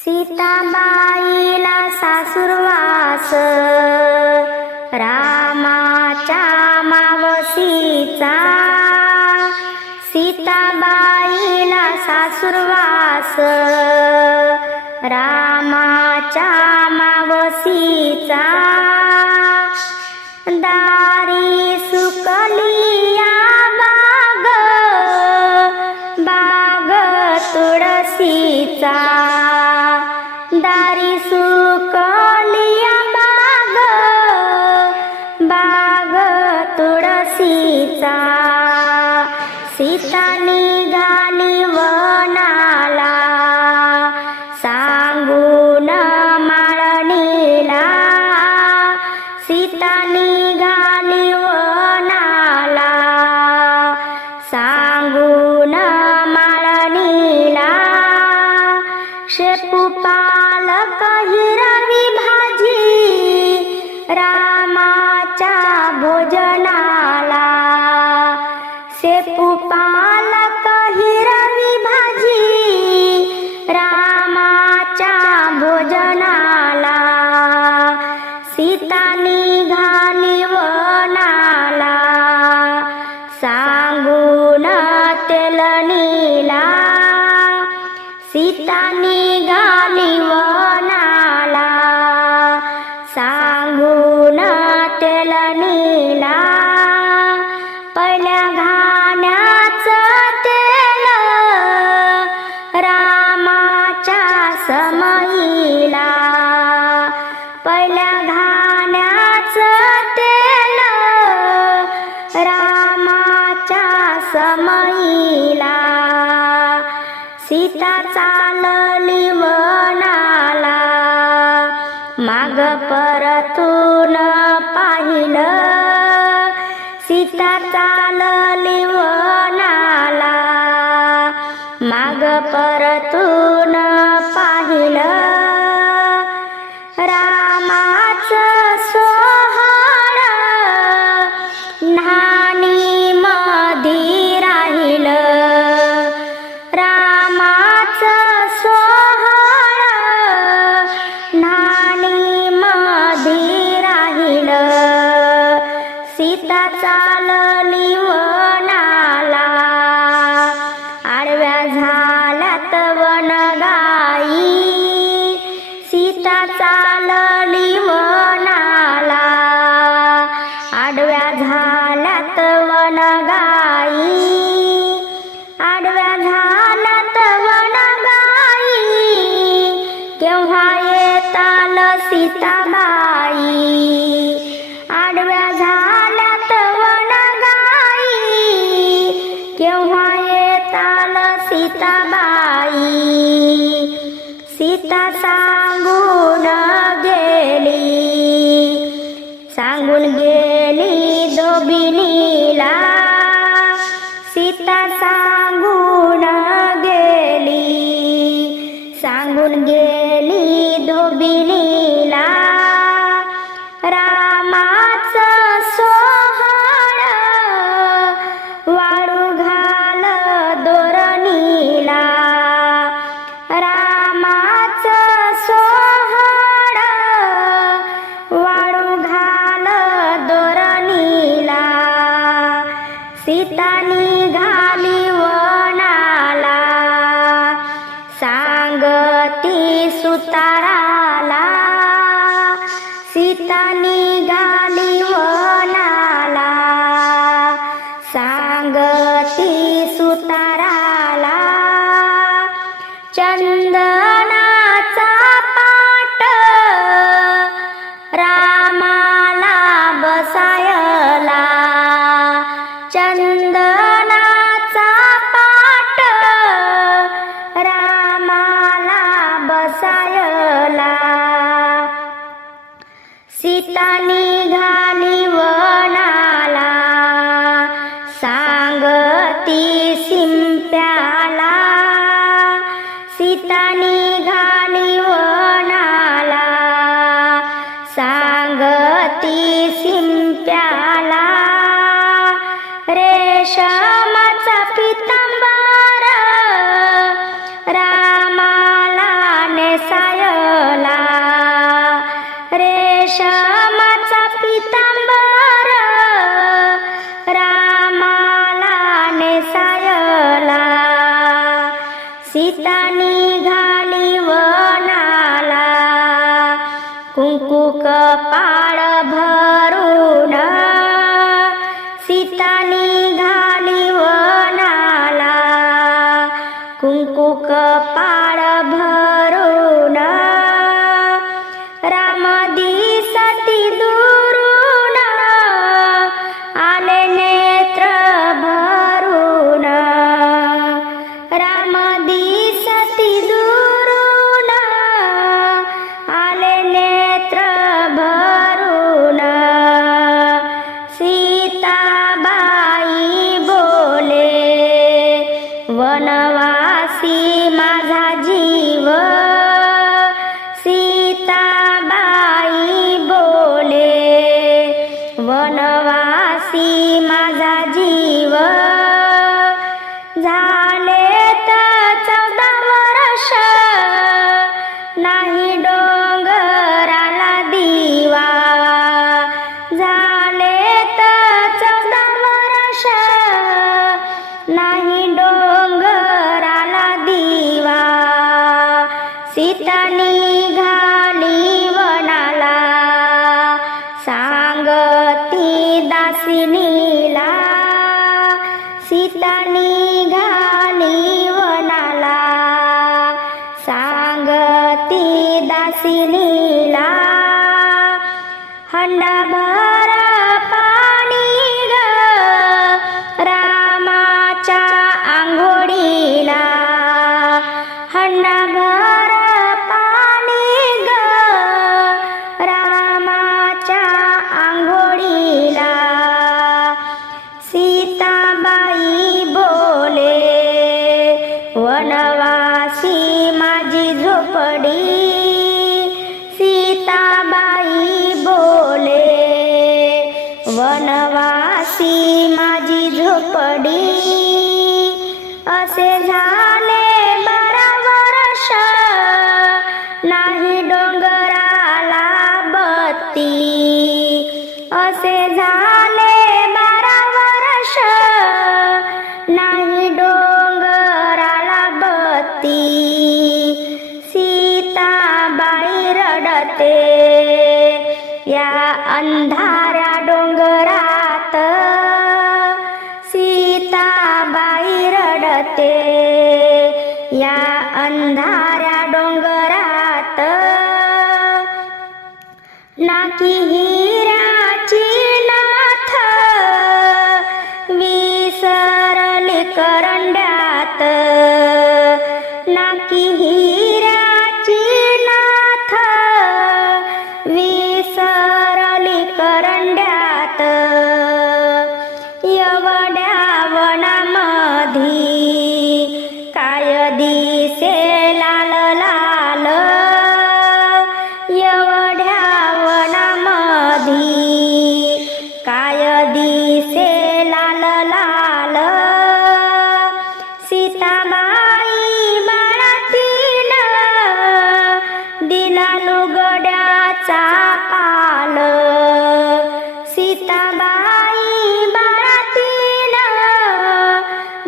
सीताबाईला सासुरवास रामाच्या मावशीचा, सीताबाईला सासुरवास रामाच्या मावशीचा, दारी सुकलिया बाग, बाग तुळशीचा, दारी सुकलिया बाग, बाग तुळशीचा, सीता निघाली वनाला सांगून माळणीला, सीता निघाली वनाला सांगून माळणीला, शेपू पालक हिरवी भाजी रामाच्या भोजनाला, शेपू पालक हिरवी भाजी रामाच्या भोजनाला, सीता निघाली वनाला सांगून तेलणीला, सीता निघाली वनाला सांगून तेलणीला, पहिल्या घाण्याचं तेल रामाच्या समईला, पहिल्या घाण्याचं तेल रामाच्या समईला, सीता चालली वनाला माग परतून पाहिलं, सीता चालली वनाला माग परतून पाहिलं, रामाचं सोहळ न्हाणी मधी राहिलं, रामाचं सोहळ न्हाणी मधी राहिलं, सीता चालली वनाला आडव्या झाल्यात वनगाई, सीता चालली वनाला आडव्या झाल्यात वनगाई, आडव्या झाल्यात वनगाई, केव्हा येताल सीताबाई, आडव्या झाल्यात वनगाई, केव्हा येताल सीताबाई, सीता सांगून गेली, सांगून गेली धोबिनीला, सीता सांगून गेली, सांगून गेली धोबिनीला, रामाचं सोहळ वाळू घाल दोरणीला, रामाचं सोहळ वाळू घाल दोरणीला, सीता निघाली वनाला सांगती सुताराला, सीता निघाली वनाला सांगती सुताराला, चंदनाचा पाट रामाला बसायला, चंदनाचा पाट रामाला बसायला, सीता निघाली वनाला सांगती शिंप्याला, सीता निघाली वनाला सांगती शिंप्याला, रेशमाचा पितांबर रामाला नेसा सीता निघाली वनाला कुंकू कपाळ भरून सीता निघाली वनाला कुंकू कपाळ भरून राम दिसती दुरून आले नेत्र भरून राम दिसती दुरून आले नेत्र भरून सीताबाई बोले वनवासी माझा जीव सीताबाई बोले वनवासी माझा जीव झाले तर 14 वर्ष नाही डोंगराला दिवा झाले तर 14 वर्ष नाही डोंगराला दिवा सीता निघाली वनाला सांगती दासिनीला सीता निघाली वनाला सांगती दासिनीला हंडाभर पाणी ग रामाच्या आंघोळीला हंडाभर पाणी ग रामाच्या आंघोळीला सीताबाई बोले वनवासी माझी झोपडी सीताबाई बोले वनवासी माझी झोपडी असे झाले 12 वर्ष नाही डोंगराला बत्ती असे झाले 12 वर्ष नाही डोंगराला बत्ती सीताबाई रडते या अंधाऱ्या डोंगरात सीताबाई रडते या अंधाऱ्या डोंगरात नाकी हिऱ्याची नाथ विसरली करंड्यात नाकी हिऱ्याची नाथ विसरली करंड्यात एवढ्या वनामधी काय दिसे लाल लाल एवढ्या वनामधी काय दिसे लाल लाल सीताबाई बाळातीन दिला लुगड्याचा पाल सीताबाई बाळातीन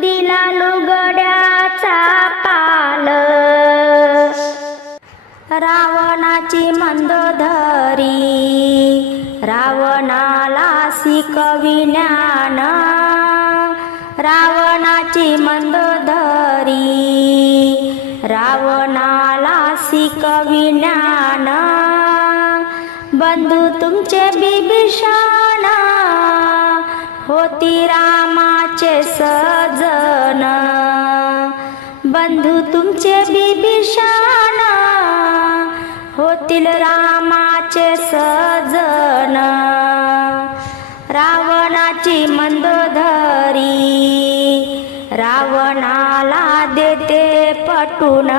दिला लुगड्याचा पाल रावणाची मंदोदरी रावणाला शिकविण्यान रावणाची मंदोदरी रावणाला शिकविण्यान बंधू तुमचे बिभीषण होती रामाचे सजन बंधू तुमचे बिभीषण होतील रामाचे सजन रावणाची मंदोदरी रावणाला देते पटून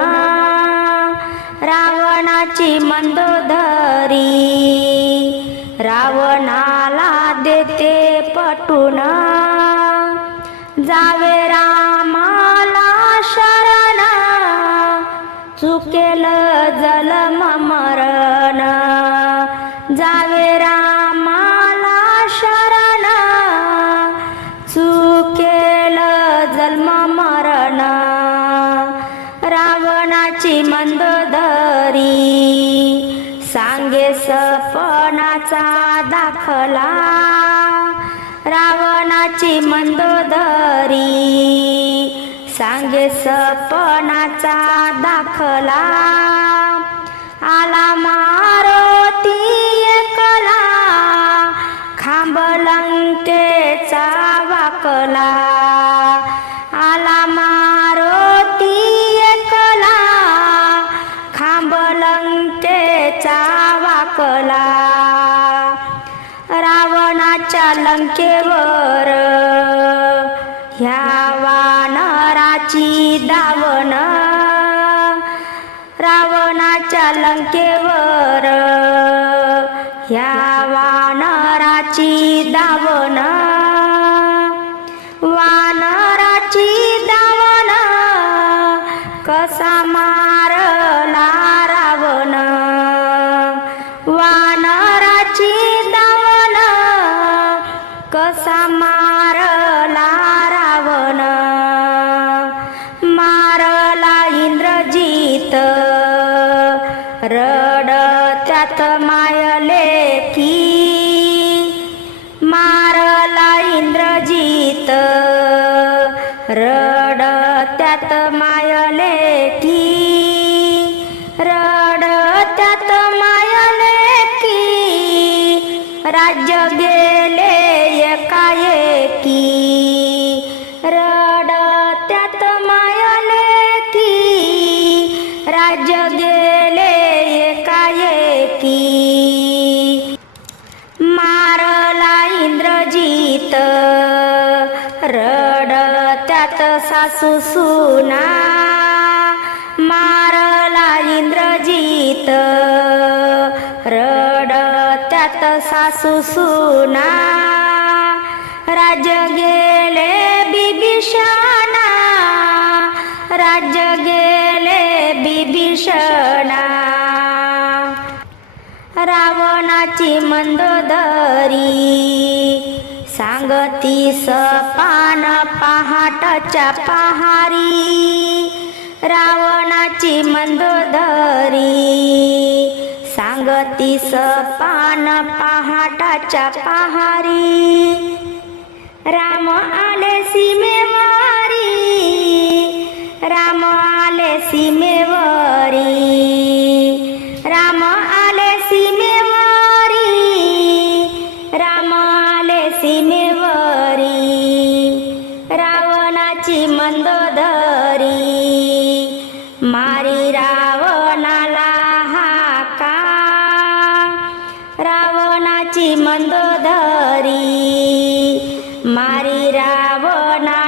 रावणाची मंदोदरी रावणाला देते पटून जावे रामाला शरण चुकेल जन्म मरण जावे रामाला शरण चुकेल जन्म मरण मंदोदरी सांगे सपनाचा दाखला रावणाची मंदोदरी सांगे सपनाचा दाखला आला मारुती एकला खांब लंकेचा वाकला आला मारुती एकला खांब लंकेचा वाकला रावणाच्या लंकेवर ह्या वानराची दावण रावणाच्या लंकेवर ह्या वानराची दावण वानराची दावण कसा मारला रावण वानराची दावण कसा मारला रावण मारला इंद्रजित रडत्यात मायलेकी मारला इंद्रजित रडत्यात मायलेकी रडत्यात मायलेकी राज्य गेले एकाएकी रडत्यात मायलेकी राज्य गेले एकाएकी मारला इंद्रजित रडत्यात सासू सुना मारला इंद्रजित रडत्यात सासू सुना राज्य गेले बिभीषणा राज्य गेले बिभीषणा रावणाची मंदोदरी सांगती सपान पहाटच्या पहारी रावणाची मंदोदरी सांगती सपान पहाटाच्या पहारी राम आले सीमेवारी राम आले सीमेवारी राम आले सीमेवारी राम आले सीमेवारी रावणाची मंदोदरी मारी रावणाला हाका रावणाची मंदोदरी मारी रावणा